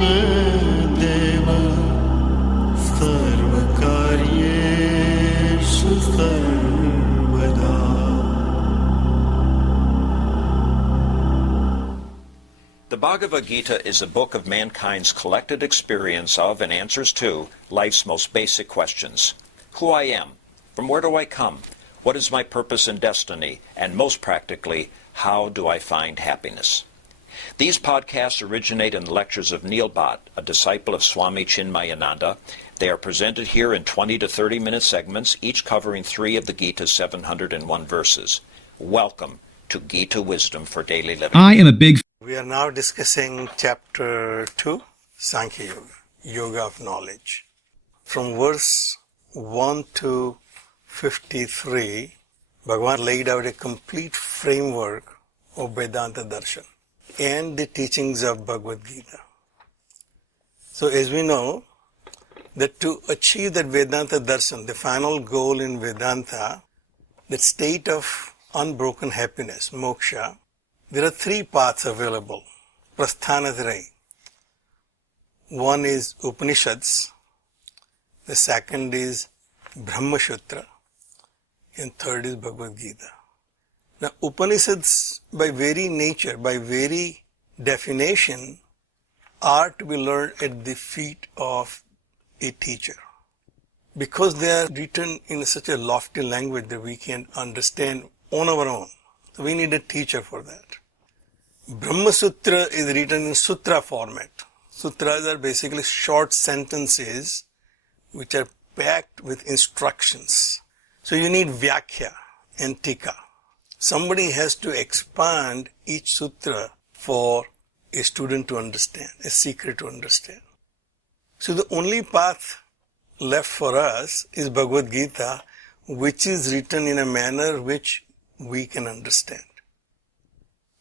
देव सर्वकार्येषु सर्वदा. The Bhagavad Gita is a book of mankind's collected experience of and answers to life's most basic questions. Who I am, from where do I come, what is my purpose and destiny, and most practically, how do I find happiness? These podcasts originate in the lectures of Neil Bhatt, a disciple of Swami Chinmayananda. They are presented here in 20 to 30-minute segments, each covering 3 of the Gita's 701 verses. Welcome to Gita Wisdom for Daily Living. I am a big... We are now discussing chapter 2, Sankhya Yoga, Yoga of Knowledge. From verse 1 to 53, Bhagavan laid out a complete framework of Vedanta Darshan and the teachings of Bhagavad Gita. So as we know, that to achieve that Vedanta Darshan, the final goal in Vedanta, that state of unbroken happiness, moksha, there are 3 paths available. Prasthanatrayi. One is Upanishads, the second is Brahma Sutra, and third is Bhagavad Gita. Now Upanishads by very nature, by very definition, are to be learned at the feet of a teacher. Because they are written in such a lofty language that we can understand on our own. So we need a teacher for that. Brahma Sutra is written in sutra format. Sutras are basically short sentences which are packed with instructions. So you need Vyakhya and Tika. Somebody has to expand each sutra for a student to understand, a seeker to understand. So the only path left for us is Bhagavad Gita, which is written in a manner which we can understand.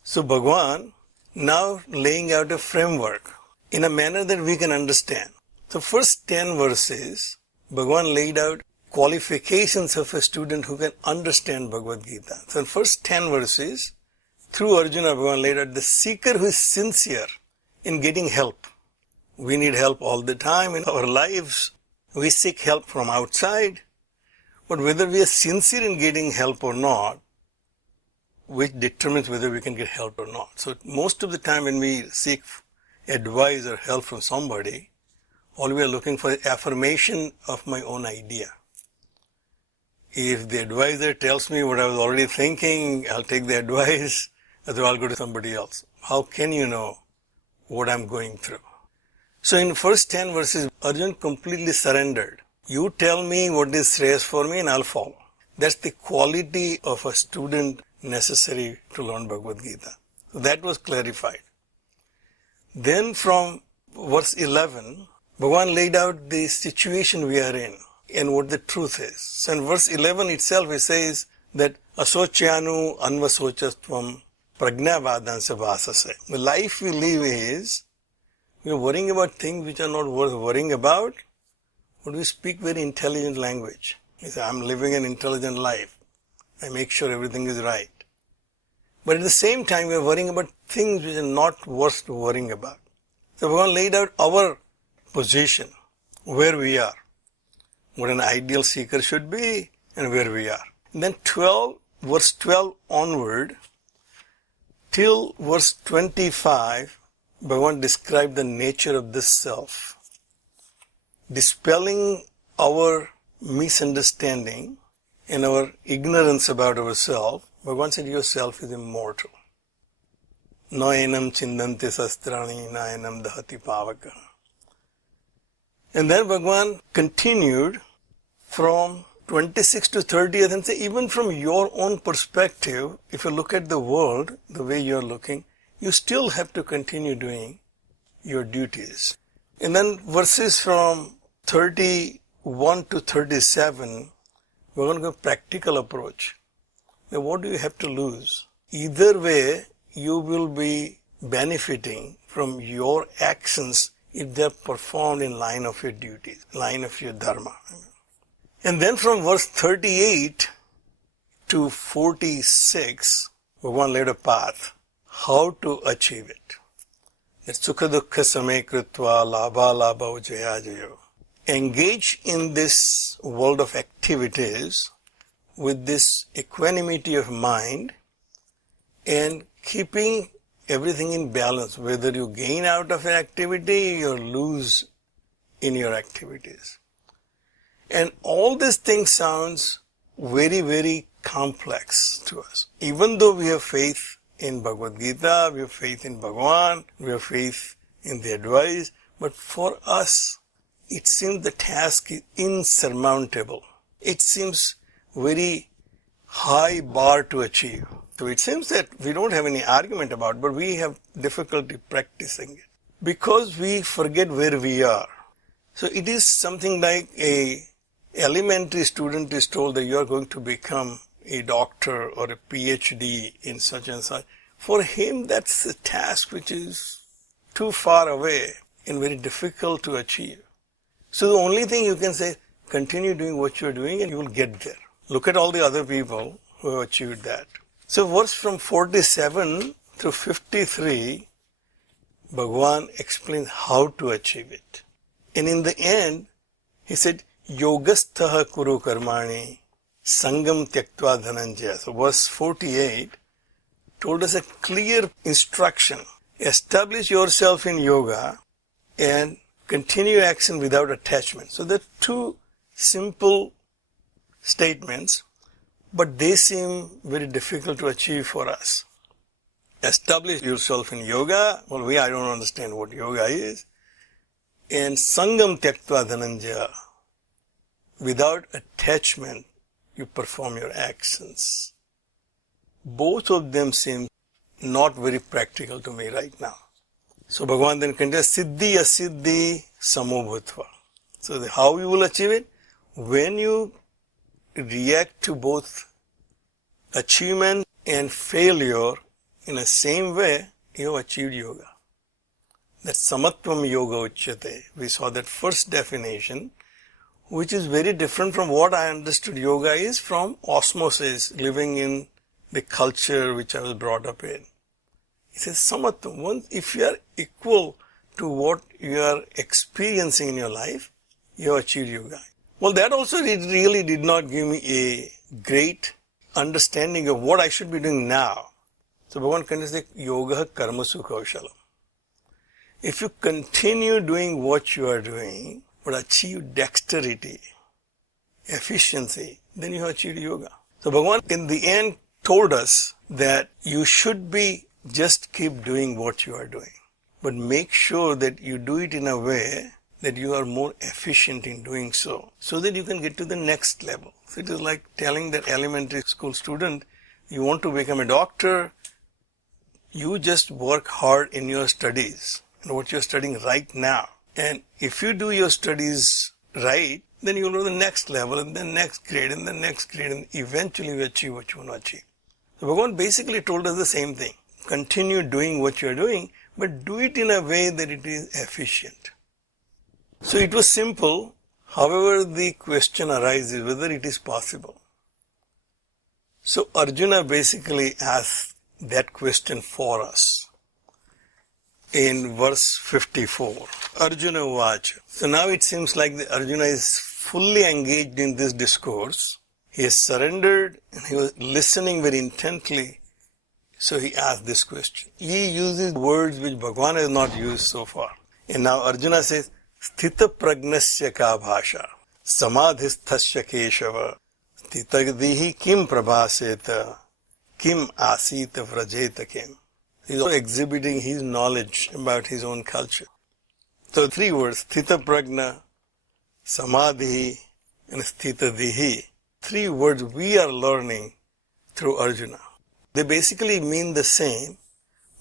So Bhagavan now laying out a framework in a manner that we can understand. So first 10 verses, Bhagavan laid out qualifications of a student who can understand Bhagavad Gita. So in first 10 verses, through Arjuna, Bhagavan laid out the seeker who is sincere in getting help. We need help all the time in our lives. We seek help from outside. But whether we are sincere in getting help or not, which determines whether we can get help or not. So most of the time when we seek advice or help from somebody, all we are looking for is affirmation of my own idea. If the advisor tells me what I was already thinking, I'll take the advice, otherwise I'll go to somebody else. How can you know what I'm going through? So in first 10 verses, Arjuna completely surrendered. You tell me what is shreyas for me and I'll follow. That's the quality of a student necessary to learn Bhagavad Gita. So that was clarified. Then from verse 11, Bhagavan laid out the situation we are in and what the truth is. So in verse 11 itself it says that asocyanu anvasochastvam prajnavadansa vasase. The life we live is, we are worrying about things which are not worth worrying about, but we speak very intelligent language. We say, I'm living an intelligent life. I make sure everything is right. But at the same time, we are worrying about things which are not worth worrying about. So Bhagavan laid out our position, where we are, what an ideal seeker should be, and where we are. And then verse 12 onward, till verse 25, Bhagavan described the nature of this self, dispelling our misunderstanding and our ignorance about ourselves. Bhagavan said, yourself is immortal. Na enam chindante sastrani, na enam dahati pavaka. And then Bhagavan continued from 26 to 30th and say, even from your own perspective, if you look at the world the way you are looking, you still have to continue doing your duties. And then verses from 31 to 37, we're going to go practical approach. Now what do you have to lose? Either way, you will be benefiting from your actions if they are performed in line of your duties, line of your dharma. And then from verse 38 to 46, Bhagavan laid a path how to achieve it. that sukha dukkha same kritva labha labha jaya jayo. Engage in this world of activities with this equanimity of mind and keeping everything in balance, whether you gain out of an activity or lose in your activities. And all these things sounds very, very complex to us. Even though we have faith in Bhagavad Gita, we have faith in Bhagavan, we have faith in the advice, but for us, it seems the task is insurmountable. It seems very high bar to achieve. So it seems that we don't have any argument about it, but we have difficulty practicing it because we forget where we are. So it is something like a elementary student is told that you are going to become a doctor or a PhD in such and such. For him, that's a task which is too far away and very difficult to achieve. So the only thing you can say, continue doing what you are doing and you will get there. Look at all the other people who have achieved that. So verse from 47 through 53, Bhagavan explains how to achieve it. And in the end, he said, Yogasthaha kuru karmani sangam tyaktva dhananjaya. So verse 48 told us a clear instruction. Establish yourself in yoga and continue action without attachment. So there are two simple statements, but they seem very difficult to achieve for us. Establish yourself in yoga. Well, I don't understand what yoga is. And sangam tyaktva dhananjaya. Without attachment, you perform your actions. Both of them seem not very practical to me right now. So Bhagavan then continues, siddhi asiddhi samobhutva. So how you will achieve it? When you react to both achievement and failure in the same way, you have achieved yoga. That samatvam yoga uchyate. We saw that first definition, which is very different from what I understood yoga is from osmosis, living in the culture which I was brought up in. It says samatvam. If you are equal to what you are experiencing in your life, you have achieved yoga. Well, that also really did not give me a great understanding of what I should be doing now. So Bhagavan continues, yoga karmasu kaushalam. If you continue doing what you are doing, but achieve dexterity, efficiency, then you have achieved yoga. So Bhagavan in the end told us that you should be just keep doing what you are doing, but make sure that you do it in a way that you are more efficient in doing so that you can get to the next level. So it is like telling that elementary school student, you want to become a doctor, you just work hard in your studies and what you're studying right now. And if you do your studies right, then you'll go to the next level and then next grade and the next grade and eventually you achieve what you want to achieve. So Bhagavan basically told us the same thing. Continue doing what you're doing, but do it in a way that it is efficient. So it was simple. However, the question arises whether it is possible. So Arjuna basically asked that question for us in verse 54. Arjuna Uvacha. So now it seems like the Arjuna is fully engaged in this discourse. He has surrendered and he was listening very intently. So he asked this question. He uses words which Bhagavan has not used so far. And now Arjuna says, Sthita pragnasya ka bhasha, samadhisthasya keshava, sthitagdihi kim prabhaseta, kim asita vrajeta kim. He is also exhibiting his knowledge about his own culture. So three words, sthita pragna, samadhi, and sthitadihi. Three words we are learning through Arjuna. They basically mean the same,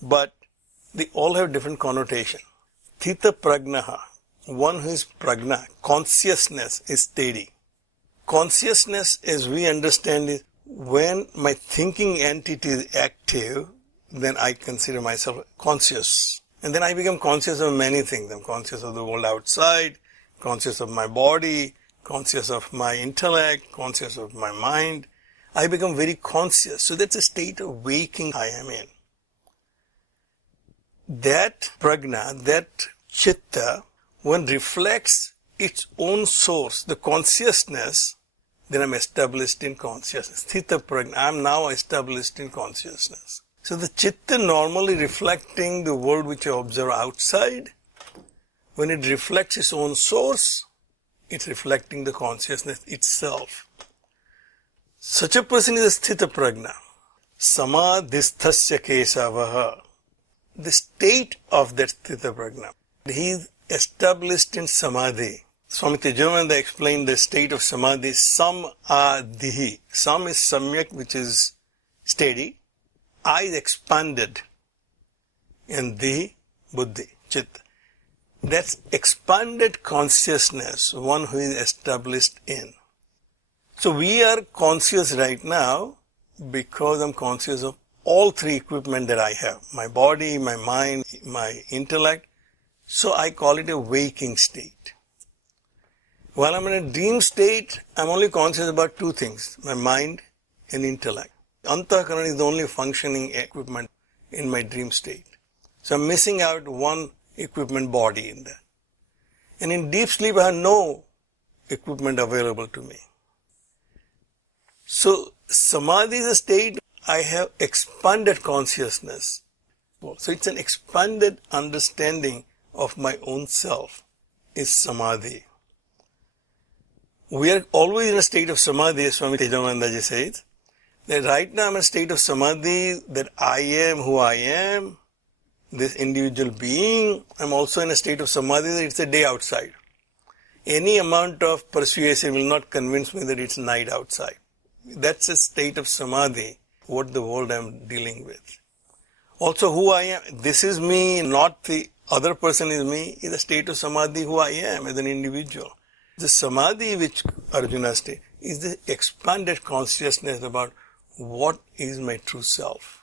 but they all have different connotation. Sthita pragnaha, one who is pragna, consciousness is steady. Consciousness, as we understand it, when my thinking entity is active, then I consider myself conscious. And then I become conscious of many things. I'm conscious of the world outside, conscious of my body, conscious of my intellect, conscious of my mind. I become very conscious. So that's a state of waking I am in. that prajna, that chitta, when reflects its own source, the consciousness, then I'm established in consciousness. Sthita prajna, I'm now established in consciousness. So the chitta normally reflecting the world which I observe outside, when it reflects its own source, it's reflecting the consciousness itself. Such a person is a sthita prajna. Samadhisthasya kesavaha. The state of that sthita prajna. He is established in samadhi. Swami Chinmayananda explained the state of samadhi, samadhi. Sam is samyak, which is steady. I is expanded. And dihi, buddhi, chitta. That's expanded consciousness, one who is established in. So we are conscious right now because I'm conscious of all three equipment that I have. My body, my mind, my intellect. So I call it a waking state. While I'm in a dream state, I'm only conscious about two things, my mind and intellect. Antahkarana is the only functioning equipment in my dream state. So I'm missing out one equipment, body, in that. And in deep sleep, I have no equipment available to me. So samadhi is a state I have expanded consciousness. So it's an expanded understanding of my own self is samadhi. We are always in a state of samadhi, as Swami Chinmayananda says. That right now I'm in a state of samadhi, that I am who I am, this individual being. I'm also in a state of samadhi that it's a day outside. Any amount of persuasion will not convince me that it's night outside. That's a state of samadhi, what the world I'm dealing with. Also who I am, this is me, not the other person is me, is a state of samadhi who I am as an individual. The samadhi which Arjuna stated is the expanded consciousness about what is my true self.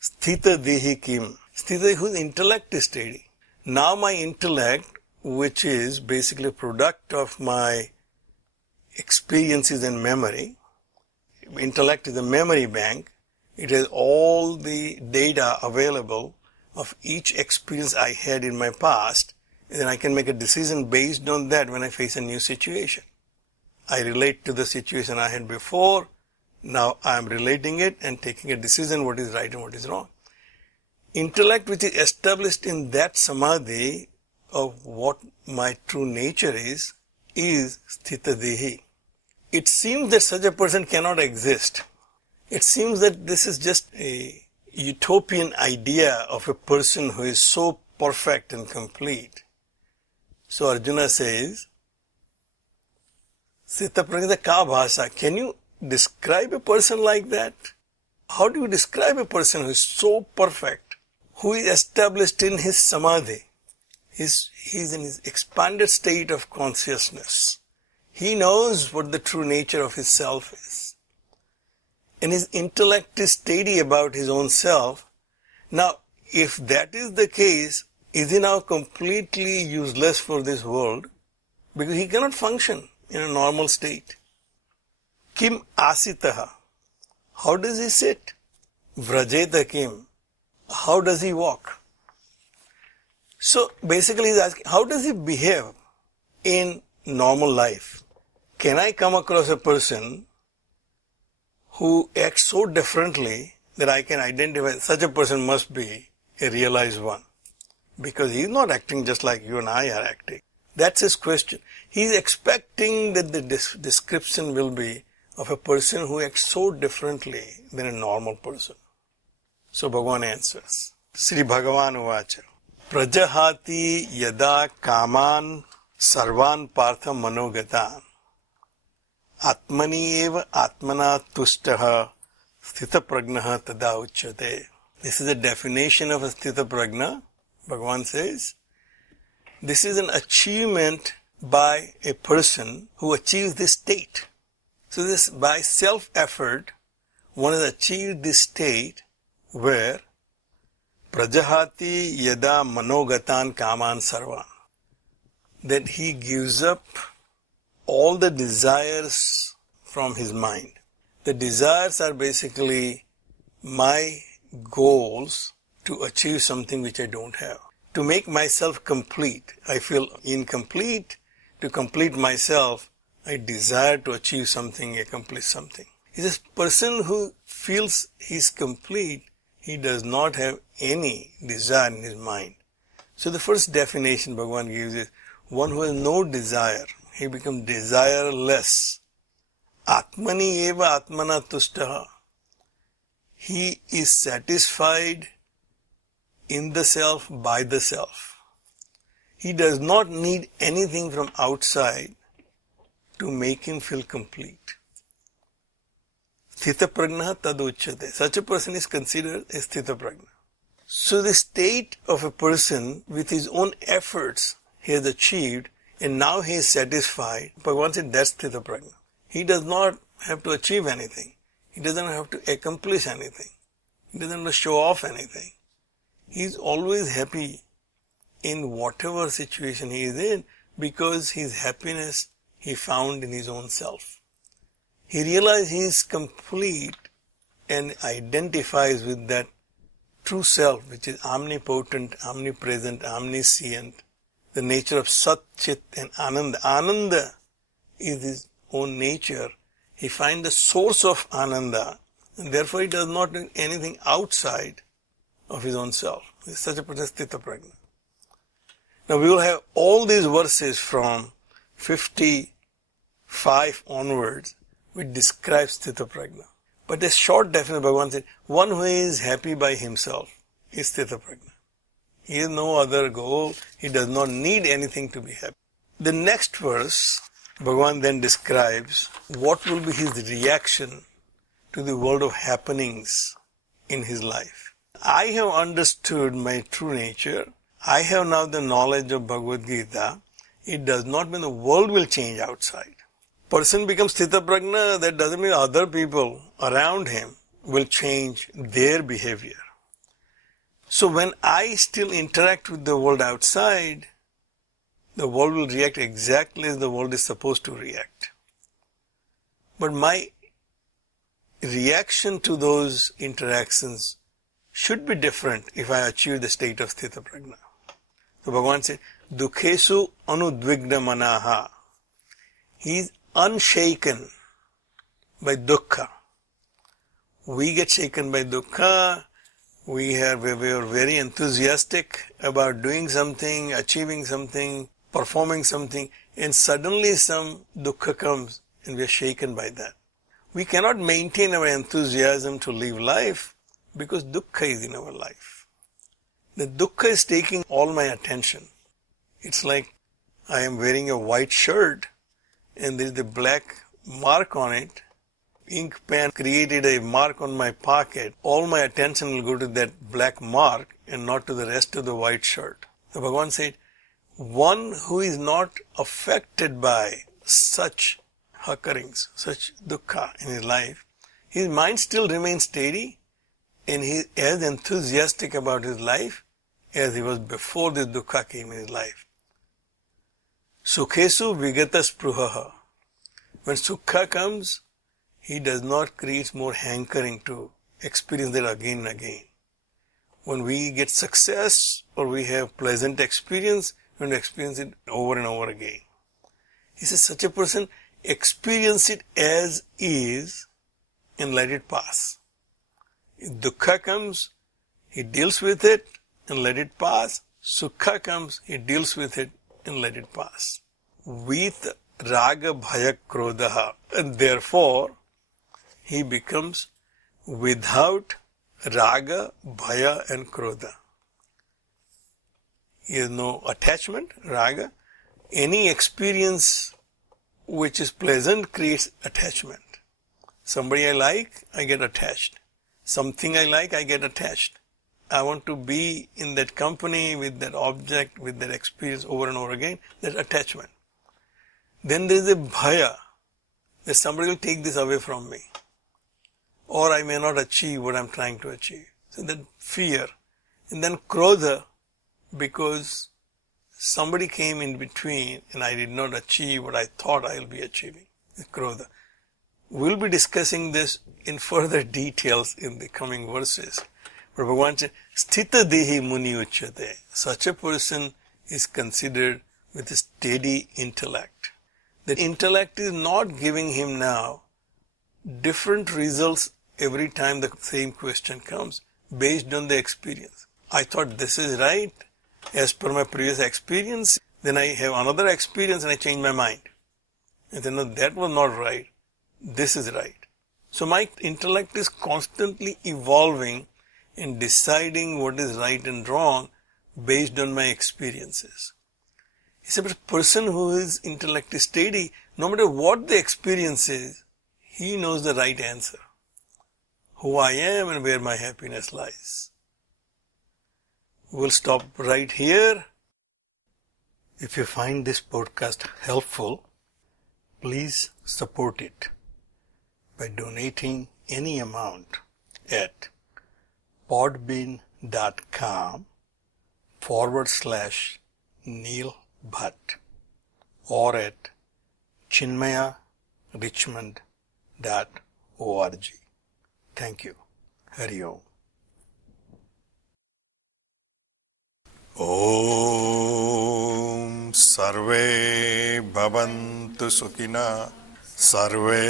Sthita dehi kim. Sthita, whose intellect is steady. Now my intellect, which is basically a product of my experiences and memory. Intellect is a memory bank. It has all the data available of each experience I had in my past, and then I can make a decision based on that when I face a new situation. I relate to the situation I had before. Now I am relating it and taking a decision what is right and what is wrong. Intellect which is established in that samadhi of what my true nature is sthita dehi. It seems that such a person cannot exist. It seems that this is just a utopian idea of a person who is so perfect and complete. So Arjuna says, Sthita prajna ka bhasa. Can you describe a person like that? How do you describe a person who is so perfect, who is established in his samadhi? He's in his expanded state of consciousness. He knows what the true nature of his self is. And his intellect is steady about his own self. Now, if that is the case, is he now completely useless for this world? Because he cannot function in a normal state. Kim asitaha. How does he sit? Vrajeta kim. How does he walk? So basically he's asking, how does he behave in normal life? Can I come across a person who acts so differently that I can identify such a person must be a realized one? Because he's not acting just like you and I are acting. That's his question. He's expecting that the description will be of a person who acts so differently than a normal person. So Bhagavan answers. Sri Bhagavan uvacha. Prajahati yada kaman sarvan partha manogatan. Atmani eva atmana tushtaha sthita prajnaha tada uchyate. This is a definition of a sthita prajna. Bhagavan says, this is an achievement by a person who achieves this state. So this, by self-effort, one has achieved this state where prajahati yada manogatan kaman sarvan, that he gives up all the desires from his mind. The desires are basically my goals to achieve something which I don't have. To make myself complete, I feel incomplete. To complete myself, I desire to achieve something, accomplish something. It's a person who feels he's complete, he does not have any desire in his mind. So the first definition Bhagavan gives is one who has no desire. He becomes desireless. Atmani eva atmana tustaha. He is satisfied in the self, by the self. He does not need anything from outside to make him feel complete. Sthita prajna tad uchyate. Such a person is considered a sthita prajna. So the state of a person with his own efforts he has achieved and now he is satisfied, Bhagavan said that's sthita prajna. He does not have to achieve anything. He doesn't have to accomplish anything. He doesn't have to show off anything. He is always happy in whatever situation he is in because his happiness he found in his own self. He realizes he is complete and identifies with that true self which is omnipotent, omnipresent, omniscient, the nature of Sat, Chit and Ananda. Ananda is his own nature. He finds the source of Ananda and therefore he does not need anything outside of his own self. Such a person is Sthita Prajna. Now we will have all these verses from 55 onwards which describe Sthita Prajna. But a short definition Bhagavan said, one who is happy by himself is Sthita Prajna. He has no other goal. He does not need anything to be happy. The next verse, Bhagavan then describes what will be his reaction to the world of happenings in his life. I have understood my true nature. I have now the knowledge of Bhagavad Gita. It does not mean the world will change outside. Person becomes Sthita Prajna, that doesn't mean other people around him will change their behavior. So when I still interact with the world outside, the world will react exactly as the world is supposed to react. But my reaction to those interactions should be different if I achieve the state of Sthita Prajna. So Bhagavan said, Dukhesu anudvigna manaha. He is unshaken by dukkha. We get shaken by dukkha. We are very enthusiastic about doing something, achieving something, performing something, and suddenly some dukkha comes and we are shaken by that. We cannot maintain our enthusiasm to live life because dukkha is in our life. The dukkha is taking all my attention. It's like I am wearing a white shirt and there is a black mark on it. Ink pen created a mark on my pocket. All my attention will go to that black mark and not to the rest of the white shirt. So Bhagavan said, one who is not affected by such occurrings, such dukkha in his life, his mind still remains steady and he is as enthusiastic about his life as he was before this dukkha came in his life. Sukhesu vigatas pruhaha. When sukha comes, he does not create more hankering to experience that again and again. When we get success or we have pleasant experience, we want to experience it over and over again. He says such a person experience it as is and let it pass. If dukkha comes, he deals with it and let it pass. Sukha comes, he deals with it and let it pass. With raga bhaya krodha, and therefore he becomes without raga, bhaya and krodha. He has no attachment, raga. Any experience which is pleasant creates attachment. Somebody I like, I get attached. Something I like, I get attached. I want to be in that company with that object, with that experience over and over again. That's attachment. Then there is a bhaya, that somebody will take this away from me. Or I may not achieve what I'm trying to achieve. So that fear. And then krodha, because somebody came in between and I did not achieve what I thought I will be achieving. Krodha. We'll be discussing this in further details in the coming verses. But Bhagavan said, Sthita Dehi Muni Uchyate. Such a person is considered with a steady intellect. The intellect is not giving him now different results every time the same question comes based on the experience. I thought this is right as per my previous experience. Then I have another experience and I change my mind. And then, no, that was not right. This is right. So my intellect is constantly evolving in deciding what is right and wrong based on my experiences. He said, but a person whose intellect is steady, no matter what the experience is, he knows the right answer. Who I am and where my happiness lies. We'll stop right here. If you find this podcast helpful, please support it by donating any amount at podbean.com/Neil Bhatt or at chinmayarichmond.org. Thank you. Hari Om. ॐ सर्वे भवन्तु सुखिनः सर्वे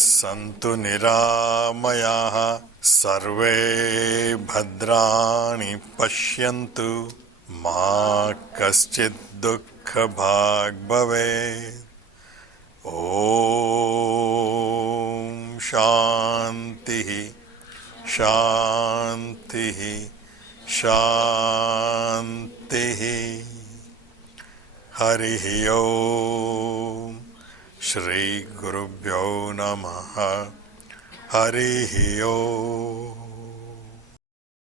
सन्तु निरामयाः सर्वे भद्राणि पश्यन्तु मा कश्चित् दुःखभाग् भवेत् ॐ शान्तिः शान्तिः शान्तिः हरिः ओम् श्री गुरुभ्यो नमः हरिः ओम्